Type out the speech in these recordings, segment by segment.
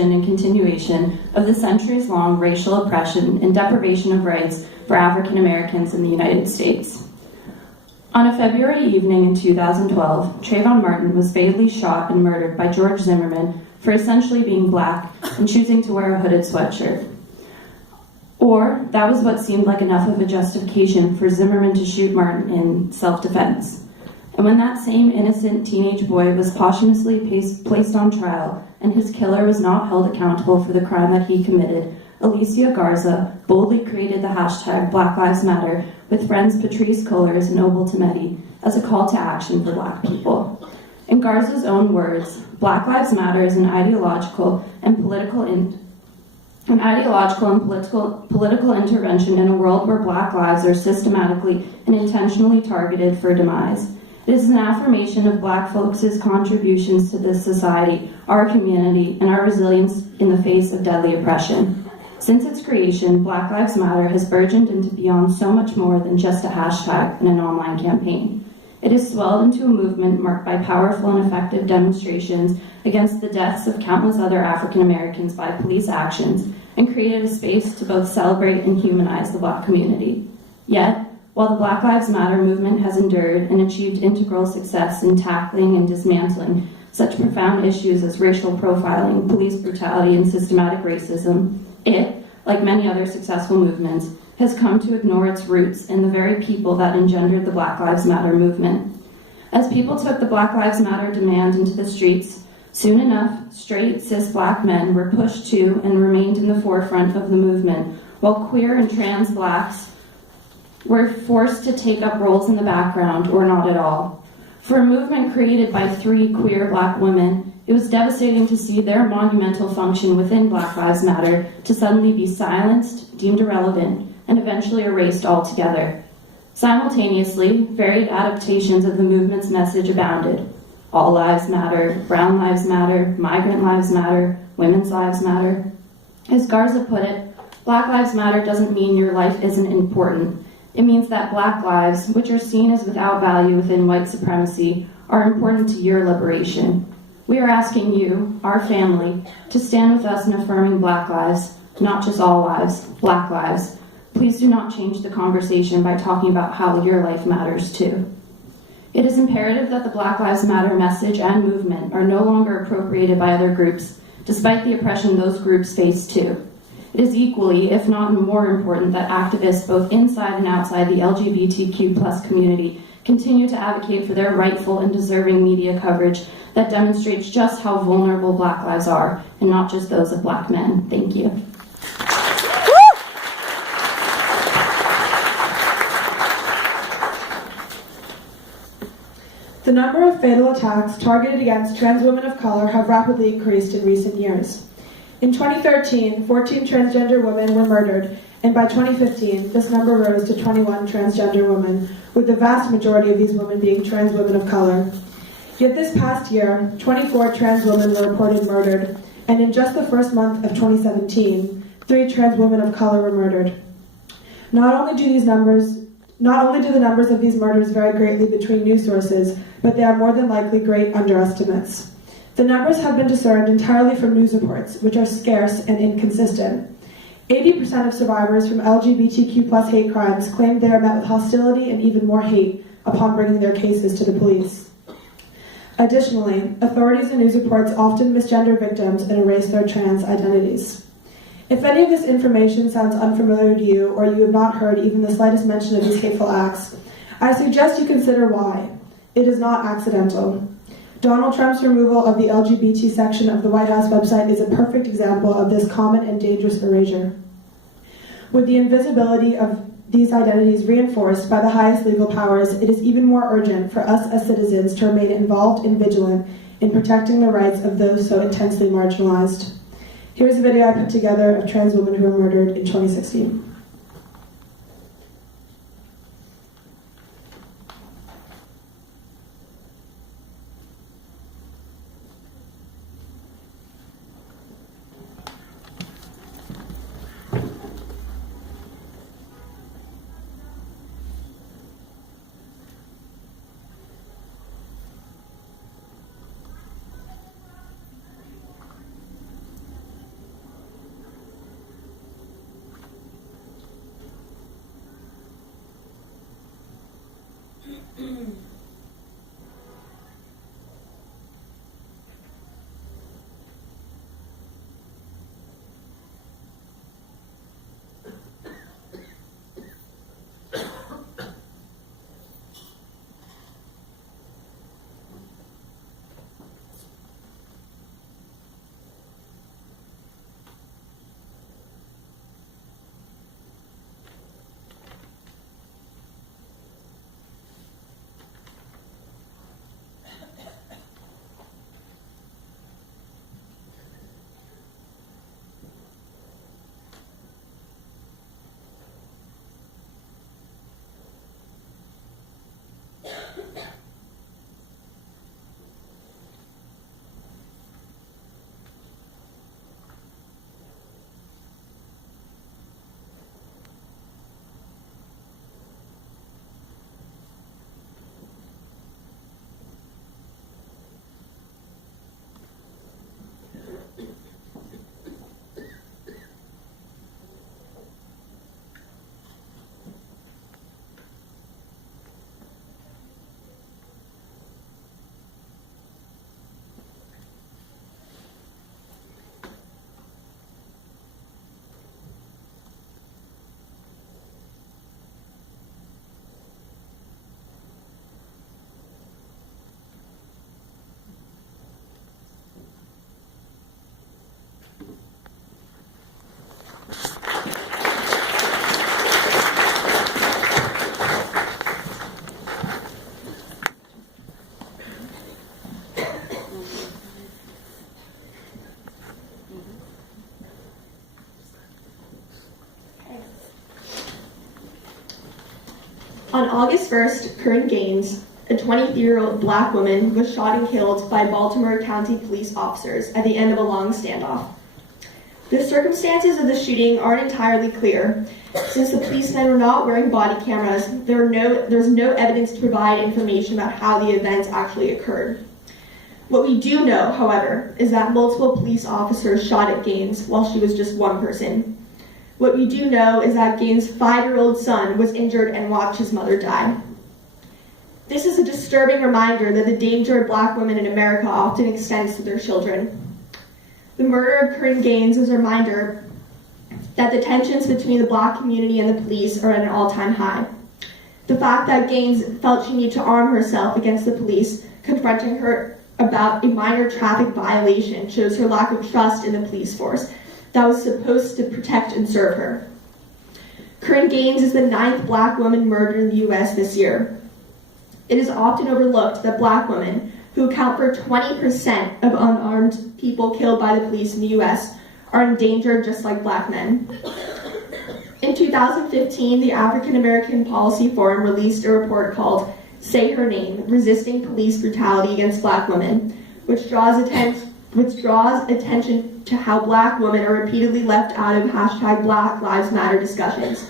and continuation of the centuries-long racial oppression and deprivation of rights for African Americans in the United States. On a February evening in 2012, Trayvon Martin was fatally shot and murdered by George Zimmerman for essentially being black and choosing to wear a hooded sweatshirt. Or that was what seemed like enough of a justification for Zimmerman to shoot Martin in self-defense. And when that same innocent teenage boy was posthumously placed on trial and his killer was not held accountable for the crime that he committed, Alicia Garza boldly created the hashtag Black Lives Matter with friends Patrice Cullors and Obel Tometi as a call to action for Black people. In Garza's own words, Black Lives Matter is an ideological and political intervention in a world where Black lives are systematically and intentionally targeted for demise. It is an affirmation of Black folks' contributions to this society, our community, and our resilience in the face of deadly oppression. Since its creation, Black Lives Matter has burgeoned into beyond so much more than just a hashtag and an online campaign. It has swelled into a movement marked by powerful and effective demonstrations against the deaths of countless other African Americans by police actions, and created a space to both celebrate and humanize the Black community. Yet, while the Black Lives Matter movement has endured and achieved integral success in tackling and dismantling such profound issues as racial profiling, police brutality, and systematic racism, it, like many other successful movements, has come to ignore its roots in the very people that engendered the Black Lives Matter movement. As people took the Black Lives Matter demand into the streets, soon enough, straight, cis Black men were pushed to and remained in the forefront of the movement, while queer and trans Blacks were forced to take up roles in the background or not at all. For a movement created by 3 queer Black women, it was devastating to see their monumental function within Black Lives Matter to suddenly be silenced, deemed irrelevant, and eventually erased altogether. Simultaneously, varied adaptations of the movement's message abounded. All lives matter, brown lives matter, migrant lives matter, women's lives matter. As Garza put it, Black Lives Matter doesn't mean your life isn't important. It means that Black lives, which are seen as without value within white supremacy, are important to your liberation. We are asking you, our family, to stand with us in affirming Black lives, not just all lives, Black lives. Please do not change the conversation by talking about how your life matters too. It is imperative that the Black Lives Matter message and movement are no longer appropriated by other groups, despite the oppression those groups face too. It is equally, if not more important, that activists both inside and outside the LGBTQ+ community continue to advocate for their rightful and deserving media coverage that demonstrates just how vulnerable Black lives are, and not just those of Black men. Thank you. The number of fatal attacks targeted against trans women of color have rapidly increased in recent years. In 2013, 14 transgender women were murdered, and by 2015, this number rose to 21 transgender women, with the vast majority of these women being trans women of color. Yet this past year, 24 trans women were reported murdered, and in just the first month of 2017, 3 trans women of color were murdered. Not only do the numbers of these murders vary greatly between news sources, but they are more than likely great underestimates. The numbers have been discerned entirely from news reports, which are scarce and inconsistent. 80% of survivors from LGBTQ+ hate crimes claim they are met with hostility and even more hate upon bringing their cases to the police. Additionally, authorities and news reports often misgender victims and erase their trans identities. If any of this information sounds unfamiliar to you, or you have not heard even the slightest mention of these hateful acts, I suggest you consider why. It is not accidental. Donald Trump's removal of the LGBT section of the White House website is a perfect example of this common and dangerous erasure. With the invisibility of these identities reinforced by the highest legal powers, it is even more urgent for us as citizens to remain involved and vigilant in protecting the rights of those so intensely marginalized. Here's a video I put together of trans women who were murdered in 2016. On August 1st, Corinne Gaines, a 23-year-old black woman, was shot and killed by Baltimore County police officers at the end of a long standoff. The circumstances of the shooting aren't entirely clear. Since the policemen were not wearing body cameras, there's no evidence to provide information about how the events actually occurred. What we do know, however, is that multiple police officers shot at Gaines while she was just one person. What we do know is that Gaines' 5-year-old son was injured and watched his mother die. This is a disturbing reminder that the danger of black women in America often extends to their children. The murder of Corinne Gaines is a reminder that the tensions between the black community and the police are at an all-time high. The fact that Gaines felt she needed to arm herself against the police, confronting her about a minor traffic violation, shows her lack of trust in the police force that was supposed to protect and serve her. Corinne Gaines is the 9th black woman murdered in the U.S. this year. It is often overlooked that black women, who account for 20% of unarmed people killed by the police in the U.S., are endangered just like black men. In 2015, the African American Policy Forum released a report called Say Her Name, Resisting Police Brutality Against Black Women, which draws attention to how black women are repeatedly left out of #Black Lives Matter discussions.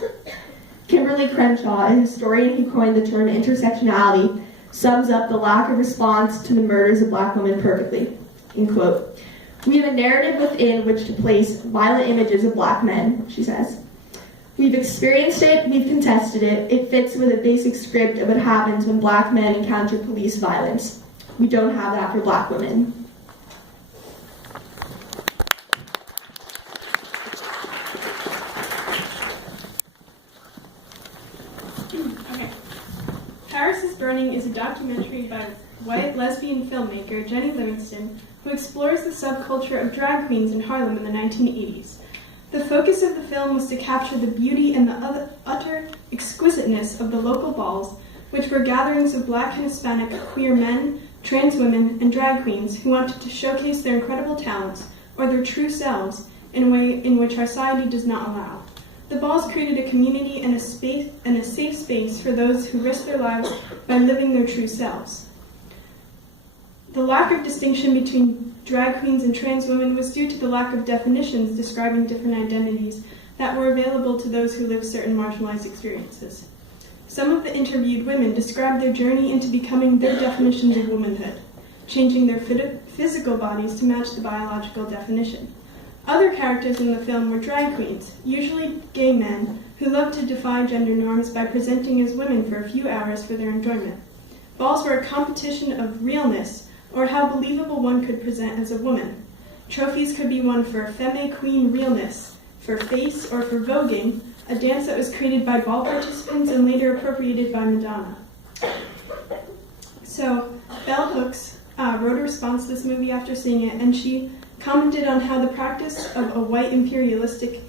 Kimberly Crenshaw, a historian who coined the term intersectionality, sums up the lack of response to the murders of black women perfectly. In quote, "We have a narrative within which to place violent images of black men," she says. "We've experienced it, we've contested it, it fits with a basic script of what happens when black men encounter police violence. We don't have that for black women." Okay. Paris is Burning is a documentary by white lesbian filmmaker Jenny Livingston, who explores the subculture of drag queens in Harlem in the 1980s. The focus of the film was to capture the beauty and the utter exquisiteness of the local balls, which were gatherings of black and Hispanic queer men, trans women, and drag queens who wanted to showcase their incredible talents, or their true selves, in a way in which our society does not allow. The balls created a community and a safe space for those who risk their lives by living their true selves. The lack of distinction between drag queens and trans women was due to the lack of definitions describing different identities that were available to those who lived certain marginalized experiences. Some of the interviewed women described their journey into becoming their definitions of womanhood, changing their physical bodies to match the biological definition. Other characters in the film were drag queens, usually gay men, who loved to defy gender norms by presenting as women for a few hours for their enjoyment. Balls were a competition of realness, or how believable one could present as a woman. Trophies could be won for femme queen realness, for face, or for voguing, a dance that was created by ball participants and later appropriated by Madonna. So, Bell Hooks wrote a response to this movie after seeing it, and she commented on how the practice of a white imperialistic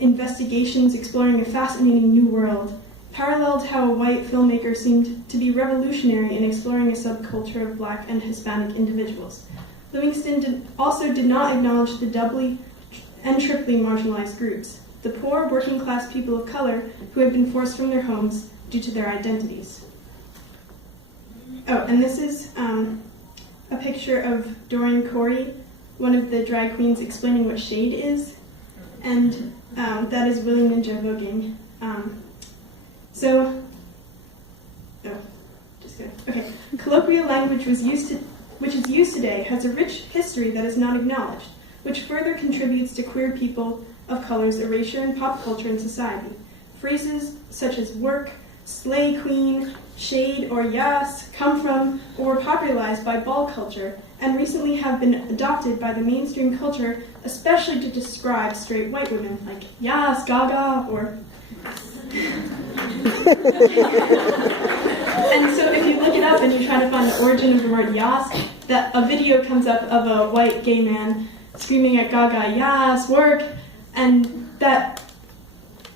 investigations exploring a fascinating new world paralleled how a white filmmaker seemed to be revolutionary in exploring a subculture of black and Hispanic individuals. Livingston also did not acknowledge the doubly and triply marginalized groups, the poor working-class people of color who had been forced from their homes due to their identities. Oh, and this is a picture of Doreen Corey, one of the drag queens, explaining what shade is, and that is Willie Ninja voguing. Colloquial language which is used today has a rich history that is not acknowledged, which further contributes to queer people of color's erasure in pop culture and society. Phrases such as work, slay queen, shade, or yas come from or were popularized by ball culture and recently have been adopted by the mainstream culture, especially to describe straight white women, like yas, gaga, or... And so if you look it up and you try to find the origin of the word yas, a video comes up of a white gay man screaming at gaga, yas, work, and that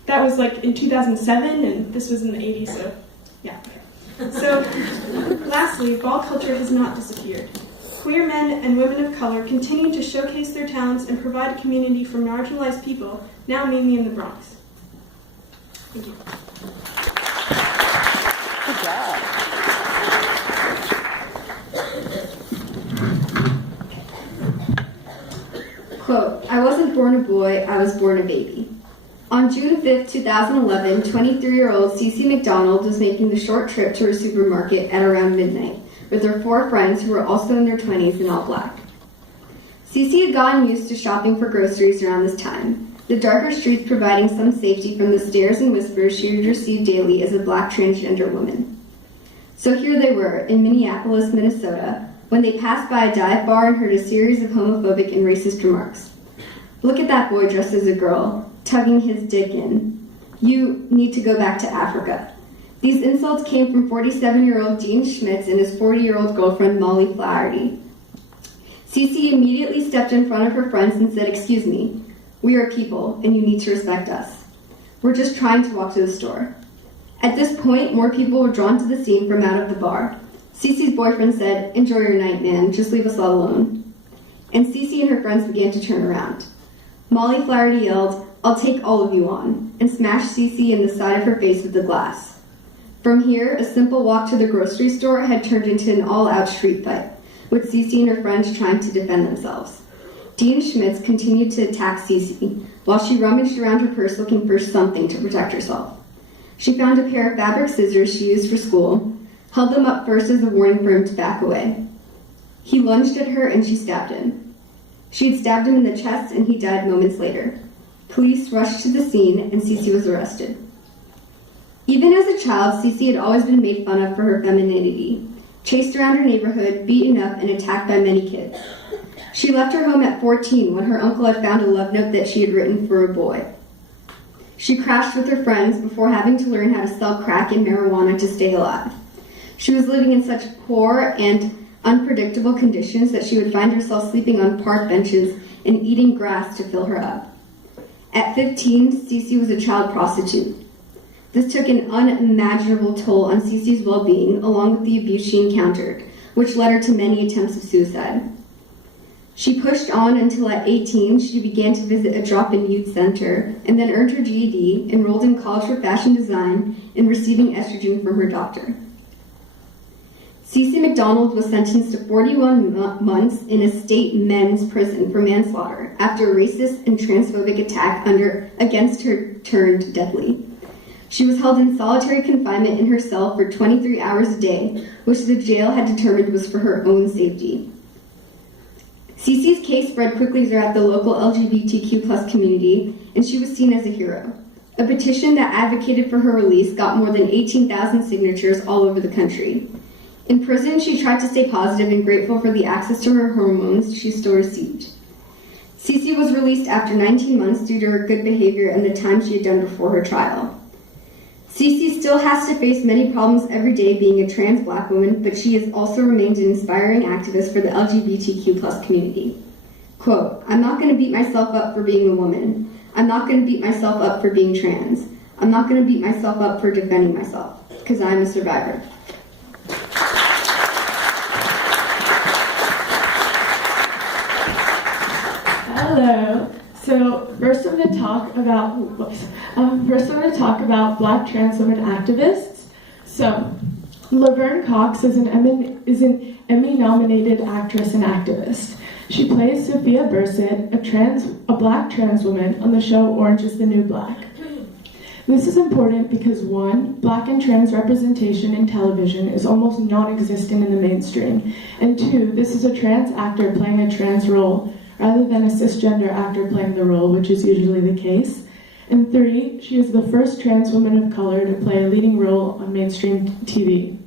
was like in 2007, and this was in the 80s, so yeah. So, lastly, ball culture has not disappeared. Queer men and women of color continue to showcase their talents and provide a community for marginalized people, now mainly in the Bronx. Thank you. Quote, "I wasn't born a boy, I was born a baby." On June 5, 2011, 23-year-old Cece McDonald was making the short trip to her supermarket at around midnight with her 4 friends who were also in their 20s and all black. Cece had gotten used to shopping for groceries around this time, the darker streets providing some safety from the stares and whispers she would receive daily as a black transgender woman. So here they were, in Minneapolis, Minnesota, when they passed by a dive bar and heard a series of homophobic and racist remarks. "Look at that boy dressed as a girl, tugging his dick in. You need to go back to Africa." These insults came from 47-year-old Dean Schmitz and his 40-year-old girlfriend Molly Flaherty. Cece immediately stepped in front of her friends and said, "Excuse me, we are people and you need to respect us. We're just trying to walk to the store." At this point, more people were drawn to the scene from out of the bar. Cece's boyfriend said, "Enjoy your night, man, just leave us all alone." And Cece and her friends began to turn around. Molly Flaherty yelled, "I'll take all of you on," and smashed Cece in the side of her face with the glass. From here, a simple walk to the grocery store had turned into an all-out street fight, with Cece and her friends trying to defend themselves. Dean Schmitz continued to attack Cece, while she rummaged around her purse looking for something to protect herself. She found a pair of fabric scissors she used for school, held them up first as a warning for him to back away. He lunged at her and she stabbed him. She had stabbed him in the chest and he died moments later. Police rushed to the scene and Cece was arrested. Even as a child, Cece had always been made fun of for her femininity, chased around her neighborhood, beaten up, and attacked by many kids. She left her home at 14 when her uncle had found a love note that she had written for a boy. She crashed with her friends before having to learn how to sell crack and marijuana to stay alive. She was living in such poor and unpredictable conditions that she would find herself sleeping on park benches and eating grass to fill her up. At 15, Cece was a child prostitute. This took an unimaginable toll on Cece's well-being, along with the abuse she encountered, which led her to many attempts of suicide. She pushed on until at 18, she began to visit a drop-in youth center, and then earned her GED, enrolled in college for fashion design, and receiving estrogen from her doctor. Cece McDonald was sentenced to 41 months in a state men's prison for manslaughter after a racist and transphobic attack against her turned deadly. She was held in solitary confinement in her cell for 23 hours a day, which the jail had determined was for her own safety. Cece's case spread quickly throughout the local LGBTQ+ community, and she was seen as a hero. A petition that advocated for her release got more than 18,000 signatures all over the country. In prison, she tried to stay positive and grateful for the access to her hormones she still received. Cece was released after 19 months due to her good behavior and the time she had done before her trial. Cece still has to face many problems every day being a trans black woman, but she has also remained an inspiring activist for the LGBTQ+ community. Quote, "I'm not going to beat myself up for being a woman. I'm not going to beat myself up for being trans. I'm not going to beat myself up for defending myself, because I'm a survivor." Hello. So first I'm going to talk about Black trans women activists. So Laverne Cox is an Emmy-nominated actress and activist. She plays Sophia Bursett, a Black trans woman on the show Orange is the New Black. This is important because 1, Black and trans representation in television is almost non-existent in the mainstream, and 2, this is a trans actor playing a trans role rather than a cisgender actor playing the role, which is usually the case. And 3, she is the first trans woman of color to play a leading role on mainstream TV.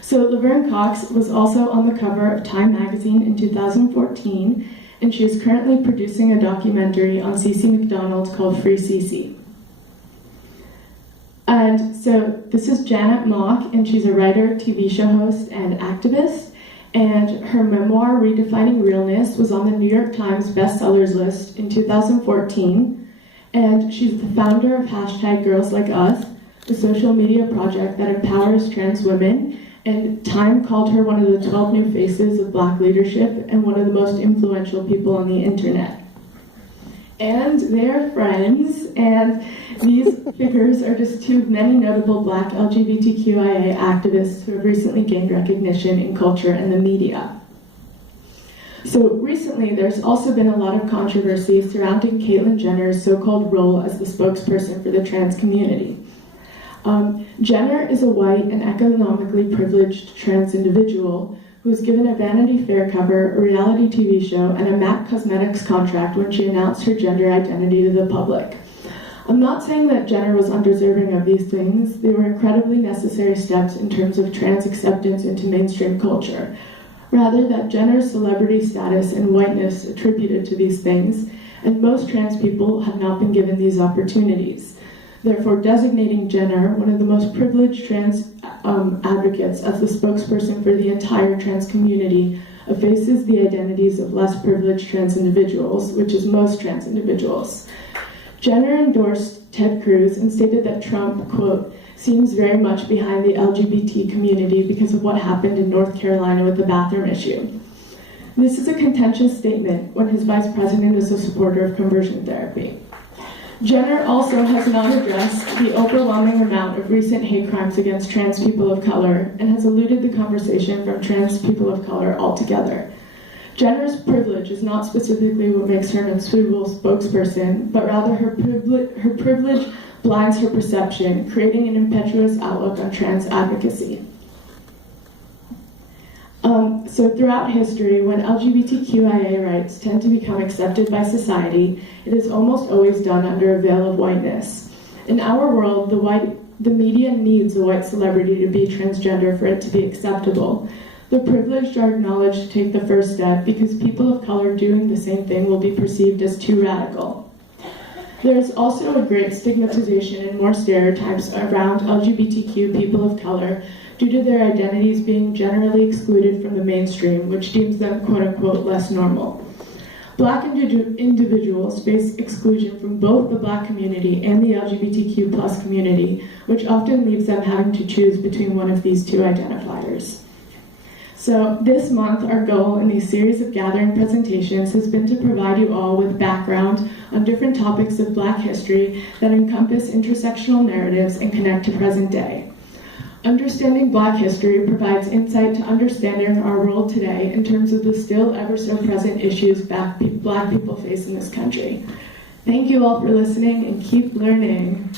So Laverne Cox was also on the cover of Time magazine in 2014, and she is currently producing a documentary on Cece McDonald called Free Cece. And so this is Janet Mock, and she's a writer, TV show host, and activist. And her memoir, Redefining Realness, was on the New York Times bestsellers list in 2014. And she's the founder of #GirlsLikeUs, the social media project that empowers trans women. And Time called her one of the 12 new faces of Black leadership and one of the most influential people on the internet. And they're friends, and these figures are just 2 of many notable Black LGBTQIA activists who have recently gained recognition in culture and the media. So recently, there's also been a lot of controversy surrounding Caitlyn Jenner's so-called role as the spokesperson for the trans community. Jenner is a white and economically privileged trans individual who was given a Vanity Fair cover, a reality TV show, and a MAC Cosmetics contract when she announced her gender identity to the public. I'm not saying that Jenner was undeserving of these things. They were incredibly necessary steps in terms of trans acceptance into mainstream culture. Rather, that Jenner's celebrity status and whiteness attributed to these things, and most trans people have not been given these opportunities. Therefore, designating Jenner, one of the most privileged trans advocates, as the spokesperson for the entire trans community, effaces the identities of less privileged trans individuals, which is most trans individuals. Jenner endorsed Ted Cruz and stated that Trump, quote, seems very much behind the LGBT community because of what happened in North Carolina with the bathroom issue. This is a contentious statement when his vice president is a supporter of conversion therapy. Jenner also has not addressed the overwhelming amount of recent hate crimes against trans people of color and has eluded the conversation from trans people of color altogether. Jenner's privilege is not specifically what makes her an unsuitable spokesperson, but rather her privilege blinds her perception, creating an impetuous outlook on trans advocacy. So throughout history, when LGBTQIA rights tend to become accepted by society, it is almost always done under a veil of whiteness. In our world, the media needs a white celebrity to be transgender for it to be acceptable. The privileged are acknowledged to take the first step because people of color doing the same thing will be perceived as too radical. There is also a great stigmatization and more stereotypes around LGBTQ people of color due to their identities being generally excluded from the mainstream, which deems them quote-unquote less normal. Black individuals face exclusion from both the Black community and the LGBTQ plus community, which often leaves them having to choose between one of these two identifiers. So this month, our goal in these series of gathering presentations has been to provide you all with background on different topics of Black history that encompass intersectional narratives and connect to present day. Understanding Black history provides insight to understanding our world today in terms of the still ever so present issues Black people face in this country. Thank you all for listening and keep learning.